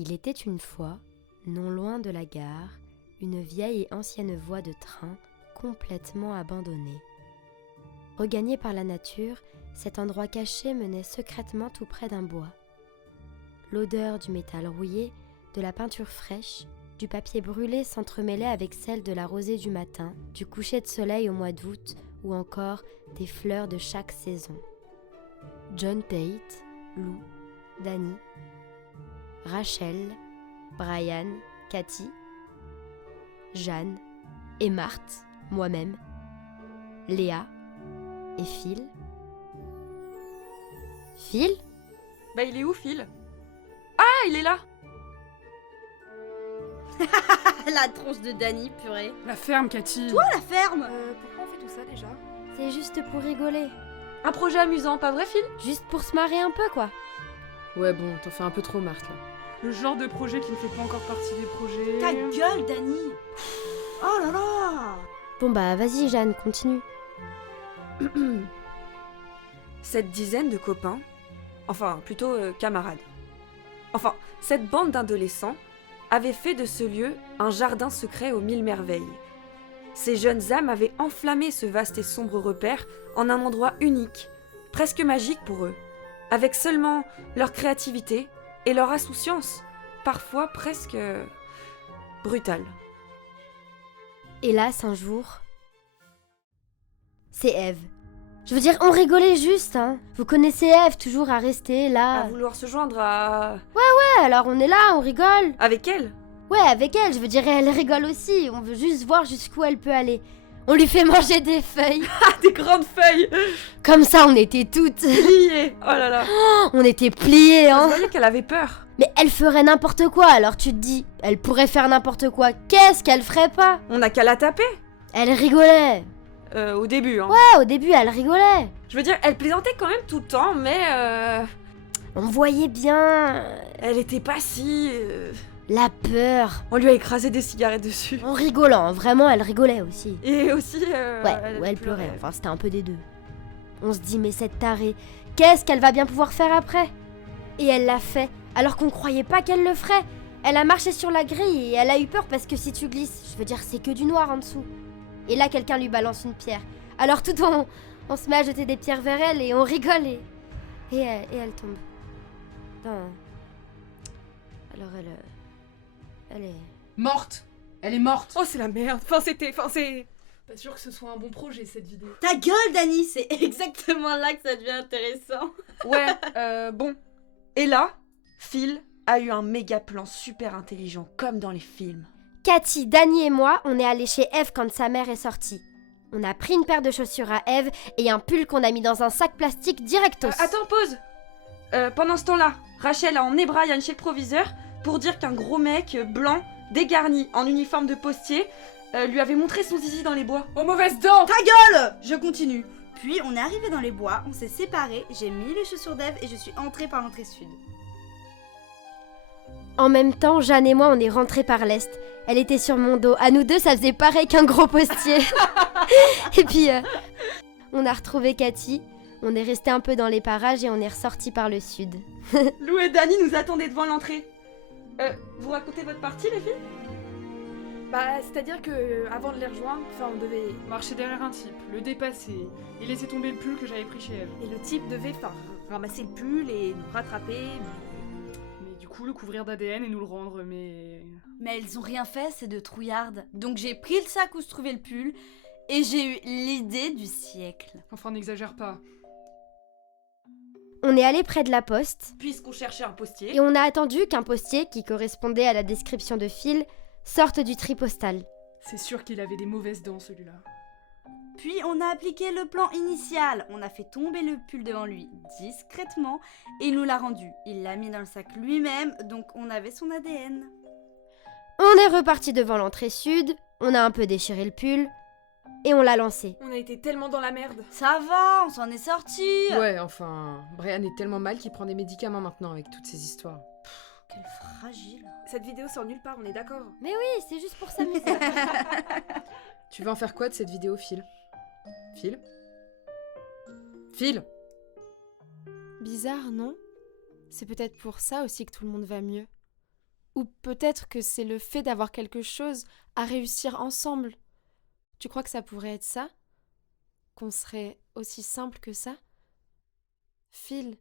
Il était une fois, non loin de la gare, une vieille et ancienne voie de train complètement abandonnée. Regagné par la nature, cet endroit caché menait secrètement tout près d'un bois. L'odeur du métal rouillé, de la peinture fraîche, du papier brûlé s'entremêlait avec celle de la rosée du matin, du coucher de soleil au mois d'août ou encore des fleurs de chaque saison. John Tate, Lou, Danny, Rachel, Brian, Cathy, Jeanne et Marthe, moi-même, Léa et Phil. Phil ? Bah il est où Phil ? Ah, il est là. La tronche de Danny, purée. La ferme, Cathy. Toi, la ferme. Pourquoi on fait tout ça déjà ? C'est juste pour rigoler. Un projet amusant, pas vrai Phil ? Juste pour se marrer un peu, quoi. Ouais bon, t'en fais un peu trop Marthe là. Le genre de projet qui ne fait pas encore partie des projets... Ta gueule, Danny. Oh là là. Bon bah vas-y Jeanne, continue. Cette dizaine de copains, enfin plutôt camarades, enfin cette bande d'adolescents avait fait de ce lieu un jardin secret aux mille merveilles. Ces jeunes âmes avaient enflammé ce vaste et sombre repère en un endroit unique, presque magique pour eux, avec seulement leur créativité et leur insouciance, parfois presque brutale. Hélas, un jour, c'est Eve. Je veux dire, on rigolait juste, hein. Vous connaissez Eve, toujours à rester là. À vouloir se joindre à... Ouais, alors on est là, on rigole. Avec elle ? Ouais, avec elle, je veux dire, elle rigole aussi. On veut juste voir jusqu'où elle peut aller. On lui fait manger des feuilles. Ah, des grandes feuilles. Comme ça, on était toutes. Pliées. Oh là là. On était pliées, On hein. voyait qu'elle avait peur. Mais elle ferait n'importe quoi, alors tu te dis, elle pourrait faire n'importe quoi. Qu'est-ce qu'elle ferait pas? On n'a qu'à la taper. Elle rigolait. Au début, hein. Ouais, au début, elle rigolait. Je veux dire, elle plaisantait quand même tout le temps, mais On voyait bien elle était pas si... la peur. On lui a écrasé des cigarettes dessus. En rigolant, vraiment, elle rigolait aussi. Et aussi... Ouais, ou elle pleurait, enfin c'était un peu des deux. On se dit, mais cette tarée, qu'est-ce qu'elle va bien pouvoir faire après? Et elle l'a fait, alors qu'on croyait pas qu'elle le ferait. Elle a marché sur la grille et elle a eu peur parce que si tu glisses, je veux dire, c'est que du noir en dessous. Et là, quelqu'un lui balance une pierre. Alors tout on se met à jeter des pierres vers elle et on rigole et elle tombe. Non. Alors elle est... Morte. Elle est morte. Oh, c'est la merde. c'est... Pas sûr que ce soit un bon projet, cette vidéo. Ta gueule, Danny, c'est exactement là que ça devient intéressant. Ouais, bon. Et là, Phil a eu un méga plan super intelligent, comme dans les films. Cathy, Danny et moi, on est allés chez Eve quand sa mère est sortie. On a pris une paire de chaussures à Eve et un pull qu'on a mis dans un sac plastique directos. Attends, pause. Pendant ce temps-là, Rachel a emmené Brian chez le proviseur pour dire qu'un gros mec blanc, dégarni, en uniforme de postier, lui avait montré son zizi dans les bois. Oh, mauvaise dent. Ta gueule. Je continue. Puis on est arrivé dans les bois, on s'est séparés, j'ai mis les chaussures d'Eve et je suis entrée par l'entrée sud. En même temps, Jeanne et moi, on est rentrés par l'est. Elle était sur mon dos. À nous deux, ça faisait pareil qu'un gros postier. Et puis, on a retrouvé Cathy. On est resté un peu dans les parages et on est ressorti par le sud. Lou et Danny nous attendaient devant l'entrée. Vous racontez votre partie, les filles ? Bah, c'est-à-dire que avant de les rejoindre, on devait marcher derrière un type, le dépasser et laisser tomber le pull que j'avais pris chez elle. Et le type devait ramasser le pull et nous rattraper. Mais du coup, le couvrir d'ADN et nous le rendre, mais... Mais elles ont rien fait, c'est de trouillardes. Donc j'ai pris le sac où se trouvait le pull et j'ai eu l'idée du siècle. Enfin, n'exagère pas. On est allé près de la poste Puisqu'on cherchait un postier. et on a attendu qu'un postier, qui correspondait à la description de Phil, sorte du tri postal. C'est sûr qu'il avait des mauvaises dents, celui-là. Puis on a appliqué le plan initial. On a fait tomber le pull devant lui discrètement et il nous l'a rendu. Il l'a mis dans le sac lui-même, donc on avait son ADN. On est reparti devant l'entrée sud, on a un peu déchiré le pull et on l'a lancé. On a été tellement dans la merde. Ça va, on s'en est sorti. Ouais, enfin, Brian est tellement mal qu'il prend des médicaments maintenant avec toutes ces histoires. Quel fragile. Cette vidéo sort nulle part, on est d'accord. Mais oui, c'est juste pour s'amuser. Tu veux en faire quoi de cette vidéo, Phil? Phil? Phil? Bizarre, non? C'est peut-être pour ça aussi que tout le monde va mieux. Ou peut-être que c'est le fait d'avoir quelque chose à réussir ensemble. Tu crois que ça pourrait être ça? Qu'on serait aussi simple que ça? Phil,